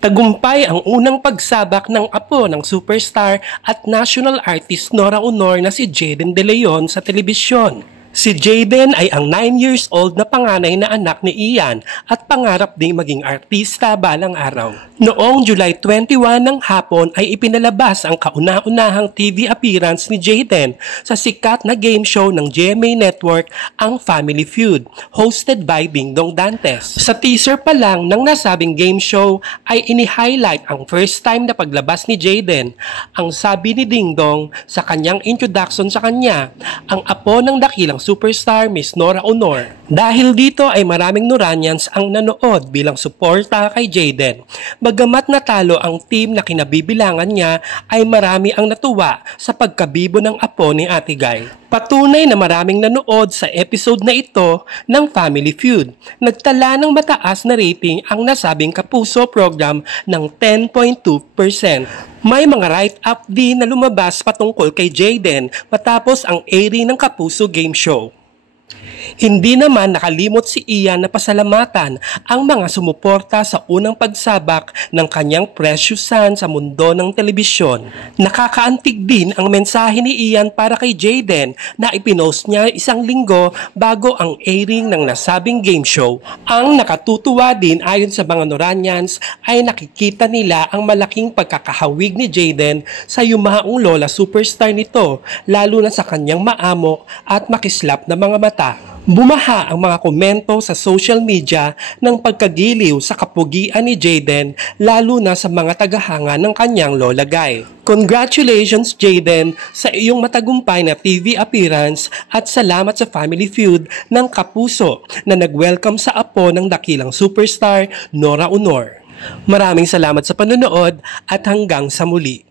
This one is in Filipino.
Tagumpay ang unang pagsabak ng apo ng superstar at national artist Nora Aunor na si Jaden De Leon sa telebisyon. Si Jaden ay ang 9 years old na panganay na anak ni Ian at pangarap ding maging artista balang araw. Noong July 21 ng hapon ay ipinalabas ang kauna-unahang TV appearance ni Jaden sa sikat na game show ng GMA Network, ang Family Feud, hosted by Dingdong Dantes. Sa teaser pa lang ng nasabing game show ay ini-highlight ang first time na paglabas ni Jaden. Ang sabi ni Dingdong sa kanyang introduction sa kanya, ang apo ng dakilang superstar Miss Nora Aunor. Dahil dito ay maraming Noranians ang nanood bilang suporta kay Jaden. Bagamat natalo ang team na kinabibilangan niya, ay marami ang natuwa sa pagkabibo ng apo ni Ate Guy. Patunay na maraming nanood sa episode na ito ng Family Feud. Nagtala ng mataas na rating ang nasabing Kapuso program ng 10.2%. May mga write-up din na lumabas patungkol kay Jaden matapos ang airing ng Kapuso game show. Hindi naman nakalimot si Ian na pasalamatan ang mga sumuporta sa unang pagsabak ng kanyang precious son sa mundo ng telebisyon. Nakakaantig din ang mensahe ni Ian para kay Jaden na ipinost niya 1 linggo bago ang airing ng nasabing game show. Ang nakatutuwa din ayon sa mga Noranians ay nakikita nila ang malaking pagkakahawig ni Jaden sa yumaong lola superstar nito, lalo na sa kanyang maamo at makislap na mga mata. Bumaha ang mga komento sa social media ng pagkagiliw sa kapugian ni Jaden, lalo na sa mga tagahanga ng kanyang Lola Guy. Congratulations Jaden sa iyong matagumpay na TV appearance at salamat sa Family Feud ng Kapuso na nag-welcome sa apo ng dakilang superstar Nora Aunor. Maraming salamat sa panonood at hanggang sa muli.